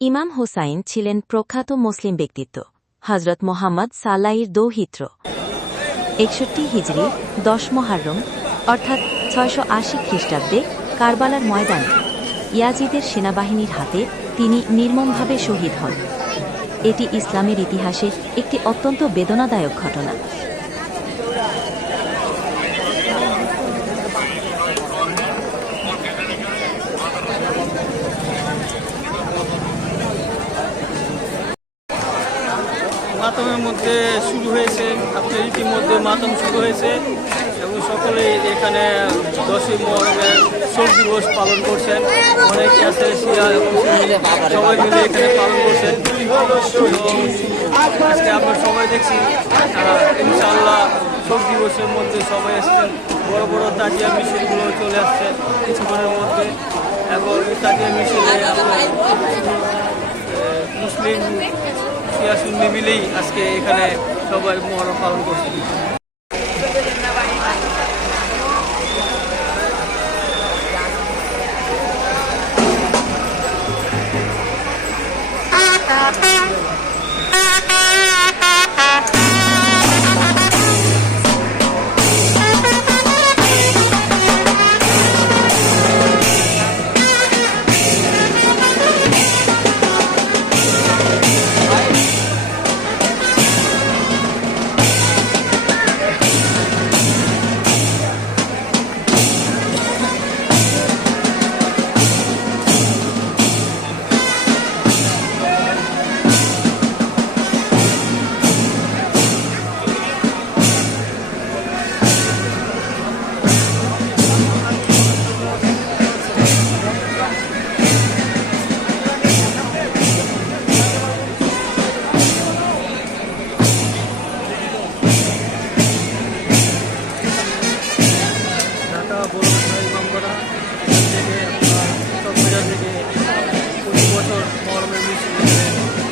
ইমাম হুসাইন ছিলেন প্রখ্যাত মুসলিম ব্যক্তিত্ব। হজরত মোহাম্মদ সাল্লাল্লাহু দৌহিত্র ৬১ হিজরি ১০ মুহররম অর্থাৎ ৬৮০ খ্রিস্টাব্দে কারবালার ময়দানে ইয়াজিদের সেনাবাহিনীর হাতে তিনি নির্মমভাবে শহীদ হন। এটি ইসলামের ইতিহাসে একটি অত্যন্ত বেদনাদায়ক ঘটনা। মাতমের মধ্যে শুরু হয়েছে, আপনার ইতিমধ্যে মাতম শুরু হয়েছে এবং সকলেই এখানে 10ই মুহররমের শোক দিবস পালন করছেন। অনেকে আছে শিয়া সবাই মিলে এখানে পালন করছেন। আজকে আমরা সবাই দেখছি ইনশাআল্লাহ শোক দিবসের মধ্যে সবাই এসেছেন। বড় বড় তাজিয়া মিছিলগুলো চলে আসছে কিছুক্ষণের মধ্যে এবং তাজিয়া মিছিলে মুসলিম শিয়া সুন্নি মিলেই আজকে এখানে সবাই মুহররম পালন করছে।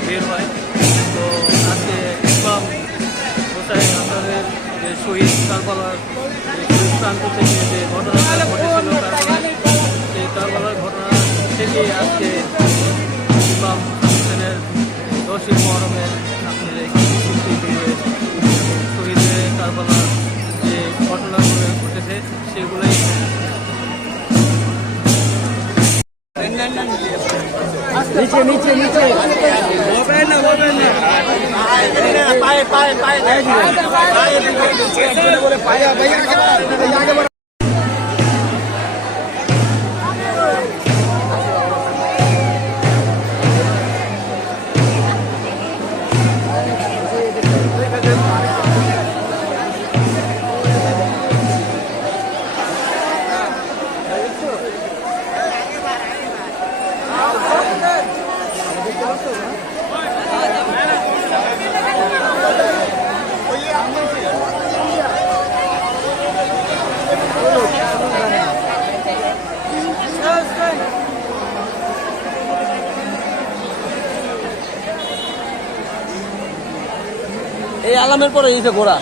বের হয় তো আজকে ইমাম হুসাইন আপনাদের যে শহীদ কারবালার শহীদ প্রান্ত থেকে যে ঘটনাটা ঘটেছিল সেই কারবালার ঘটনা থেকে আজকে ইমাম হুসাইনের 10ই মুহররমের আপনাদের শহীদের কারবালার যে ঘটনাগুলো ঘটেছে সেগুলোই नीचे नीचे नीचे पाए पाए पाए बोले पाया भैया এই আলামের পরে এই যে ঘোড়া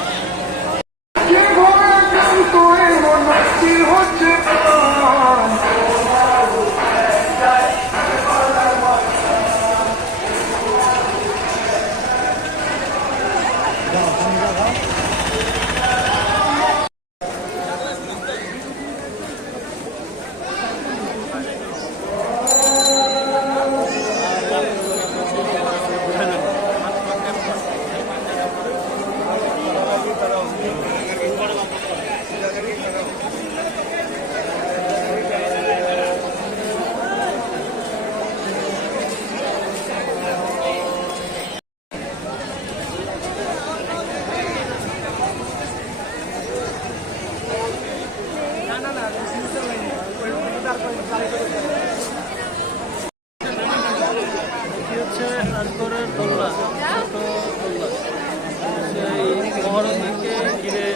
মহরমকে ঘিরে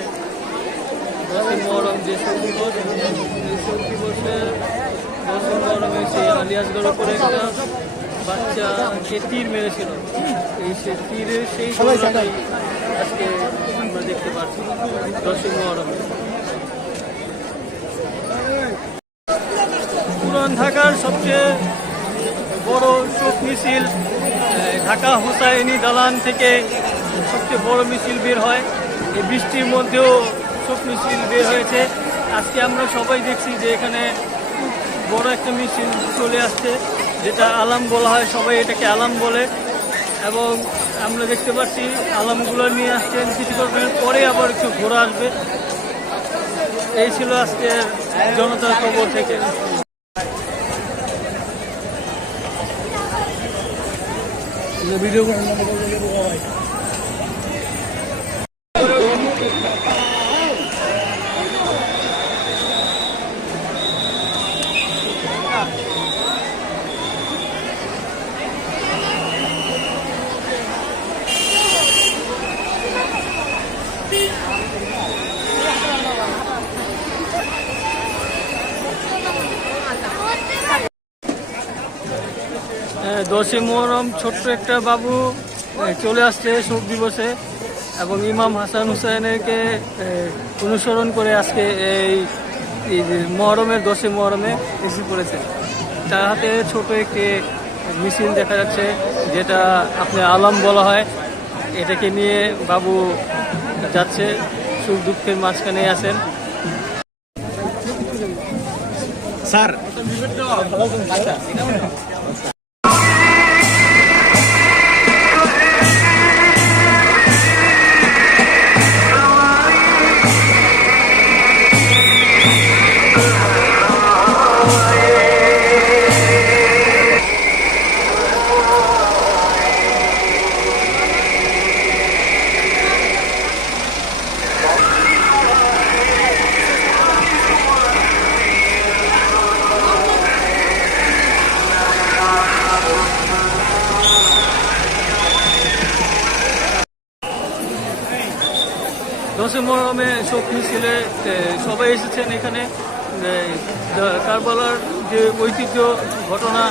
10ই মুহররম যে শোক দিবস, এই শোক দিবসে 10ই মুহররমে সেই আলিয়াসগড় উপরে একটা বাচ্চাকে তীর মেরেছিল, এই সে তীরের সেই ঘটনাটাই আজকে আমরা দেখতে পাচ্ছি 10ই মুহররমে। পুরান ঢাকার সবচেয়ে বড় শোক মিছিল ঢাকা হুসাইনি দালান থেকে সবচেয়ে বড় মিছিল বের হয়। এই বৃষ্টির মধ্যেও শোক মিছিল বের হয়েছে। আজকে আমরা সবাই দেখছি যে এখানে খুব বড় একটা মিছিল চলে আসছে, যেটা আলাম বলা হয়, সবাই এটাকে আলাম বলে। এবং আমরা দেখতে পাচ্ছি আলামগুলো নিয়ে আসছেন, কিছুক্ষণের পরে আবার একটু ঘোরা আসবে। এই ছিল আজকের জনতার খবর থেকে। ভিডিও দশই মুহররম ছোট্ট একটা বাবু চলে আসছে শোক দিবসে, এবং ইমাম হাসান হুসাইনকে অনুসরণ করে আজকে এই মহরমের 10ই মুহরমে এসে পড়েছে। তার হাতে ছোট একটি মিছিল দেখা যাচ্ছে, যেটা আপনার আলাম বলা হয়। এটাকে নিয়ে বাবু যাচ্ছে, সুখ দুঃখের মাঝখানে আছেন। স্যার দশই মুহরমে শোক মিছিলে সবাই এসেছেন এখানে। কারবালার যে ঐতিহ্য ঘটনা,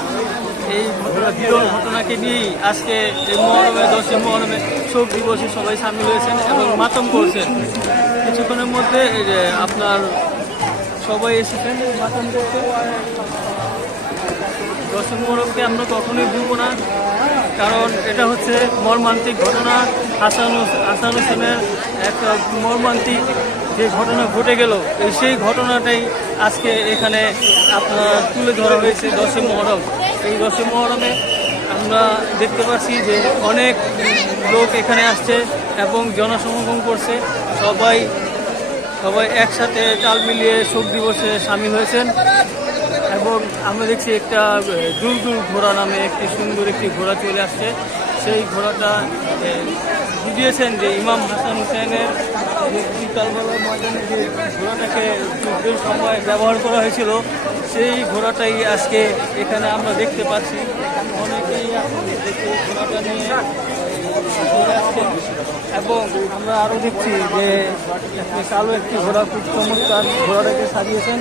এই বিরল ঘটনাকে নিয়েই আজকে এই মুহরমে 10ই মুহরমে শোক দিবসে সবাই সামিল হয়েছেন এবং মাতম করছেন। কিছুক্ষণের মধ্যে আপনার সবাই এসেছেন মাতম করতে। 10ই মুহরমকে আমরা কখনোই ভুলব না, কারণ এটা হচ্ছে মর্মান্তিক ঘটনা। হাসান হোসেনের একটা মর্মান্তিক যে ঘটনা ঘটে গেল, সেই ঘটনাটাই আজকে এখানে আপনার তুলে ধরা হয়েছে 10ই মুহরম। এই 10ই মুহরমে আমরা দেখতে পাচ্ছি যে অনেক লোক এখানে আসছে এবং জনসমাগম করছে। সবাই একসাথে তাল মিলিয়ে শোক দিবসে সামিল হয়েছেন। এবং আমরা দেখছি একটা দুলদুল ঘোড়া নামে একটি সুন্দর একটি ঘোড়া চলে আসছে। সেই ঘোড়াটা বুঝিয়েছেন যে ইমাম হাসান হুসাইনের কারবালার ময়দানে যে ঘোড়াটাকে যুদ্ধের সময় ব্যবহার করা হয়েছিল, সেই ঘোড়াটাই আজকে এখানে আমরা দেখতে পাচ্ছি। অনেকেই দেখে ঘোড়াটা নিয়ে চলে আসছেন। এবং আমরা আরও দেখছি যে কালো একটি ঘোড়া, খুব চমৎকার ঘোড়াটাকে সাজিয়েছেন।